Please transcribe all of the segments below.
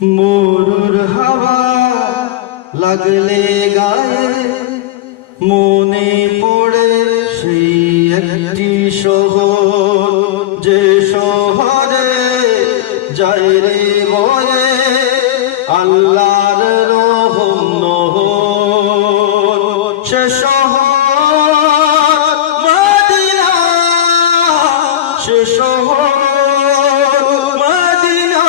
মরুর হাওয়া লাগলে গায়ে মনে পড়ে সেই একটি শহর, যে শহরে যায় রে বয়ে আল্লাহর রহম নহর। সে শহর মদিনা, সে শহর মদিনা,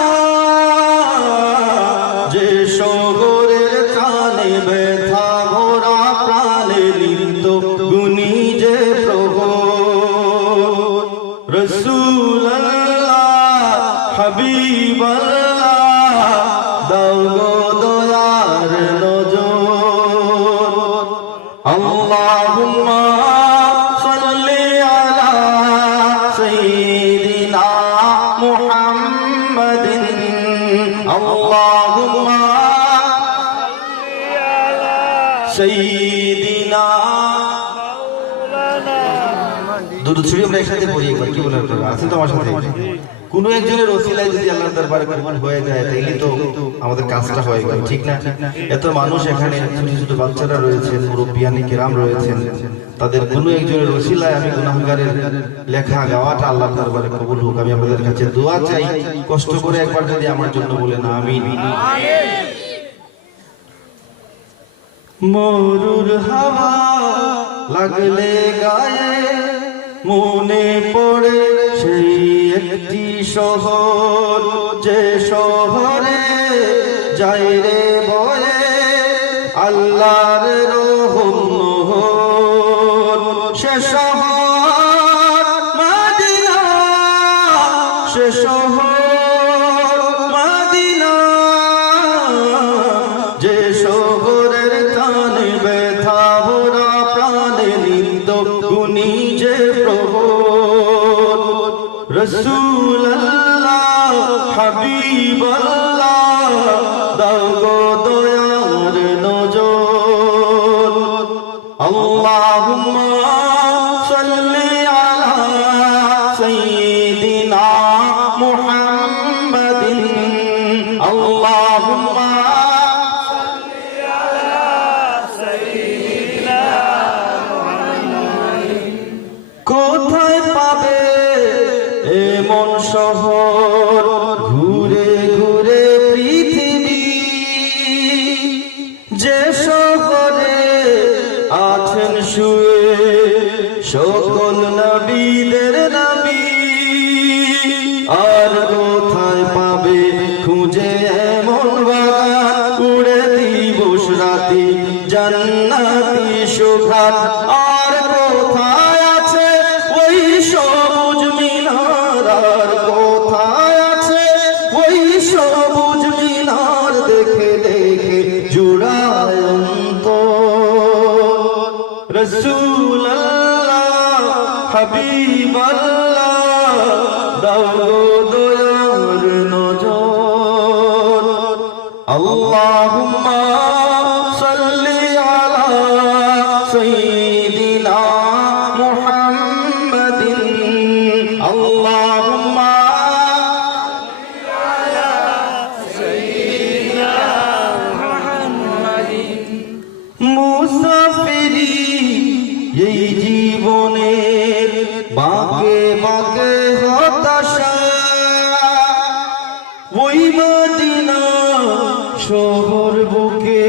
যে শহরের কানে ব্যথা ভরা প্রাণে লিপ্ত গুনি যে প্রভু রাসূলুল্লাহ হাবিবাল্লাহ, দাও গো দয়ার নজর। আল্লাহুম্মা সাল্লি আলা সাইয়্যিদিনা মুহাম্মাদিন, আল্লাহুম্মা সাইয়্যিদিনা দুরূদ শরীফ আমরা একসাথে পড়ি একবার, কি বলেন আপনারা? আছেন তো আমার সাথে? কোন একজনের ওসিলায় যদি আল্লাহর দরবারে কবুল হয়ে যায় তাইলে তো আমাদের কাজটা হয়ে গেল, ঠিক না? এত মানুষ এখানে, ছোট ছোট বাচ্চারা রয়েছেন, মুরব্বিয়ানি কিরাম রয়েছেন, তাদের কোন একজনের ওসিলায় আমি গুনাহগারের লেখা গাওয়াটা আল্লাহর দরবারে কবুল হোক। আমি আপনাদের কাছে দোয়া চাই, কষ্ট করে একবার যদি আমার জন্য বলেন আমিন। মরুর হাওয়া লাগলে গায়ে মনে পড়ে সেই একটি শহর, যে শহরে যায় রে বয়ে আল্লাহর রহম নহর। সে শহর মদিনা, সে শহর মদিনা, যে শহরের কানে ব্যথা ভরা প্রাণে লিপ্ত গুনি যে প্রভু রাসূলুল্লাহ হাবিবাল্লাহ, দাও গো দয়ার নজর। আল্লাহুম্মা সাল্লি আলা সাইয়্যিদিনা মুহাম্মাদিন, আল্লাহুম্মা সাল্লি আলা সাইয়্যিদিনা মুহাম্মাদিন। কোথায় পাবে এমন শহর ঘুরে ঘুরে পৃথিবী, যে শহরে আছেন শুয়ে সকল নবীদের নবী? আর কোথায় পাবে খুঁজে এমন বাগান উড়ে দিবস রাতি জান্নাতি সুঘ্রাণ? আর কোথায় আছে ওই সবুজ মিনার? আর কোথায় আছে ওই সবুজ মিনার? দেখে দেখে জুড়ায় অন্তর। রাসূলুল্লাহ হাবিবাল্লাহ, দাও গো দয়ার নজর। আল্লাহুম্মা সাল্লি আলা সাইয়্যিদিনা মুহাম্মাদিন, আল্লাহুম্মা সাল্লি আলা সাইয়্যিদিনা মুহাম্মাদিন। মুসাফিরি এই জীবনের বাঁকে বাঁকে হতাশা, ওই মদিনা শহর বুকে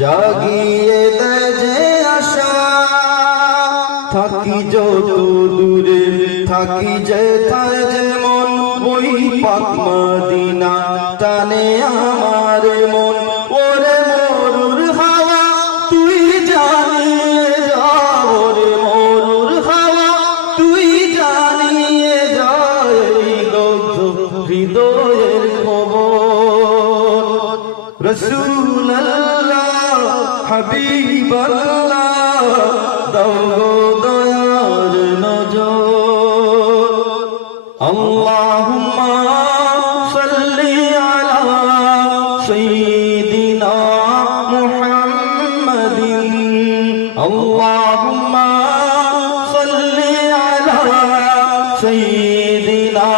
জাগিয়ে দেয় যে আশা। থাকি যত দূরে, থাকি যেথায় যেমন, ওই পাক মদিনা টানে আমার মন। ওরে মরুর হাওয়া তুই জানিয়ে যা, ওরে মরুর হাওয়া তুই জানিয়ে যা এই দগ্ধ হৃদয়ের খবর। রাসূলুল্লাহ হাবিবাল্লাহ, দাও গো দয়ার নজর। আল্লাহুম্মা সাল্লি আলা সাইয়্যিদিনা মুহাম্মাদিন, আল্লাহুম্মা সাল্লি আলা সাইয়্যিদিনা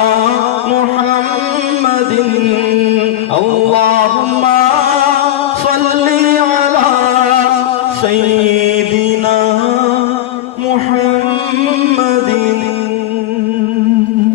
মুহাম্মাদিন, सही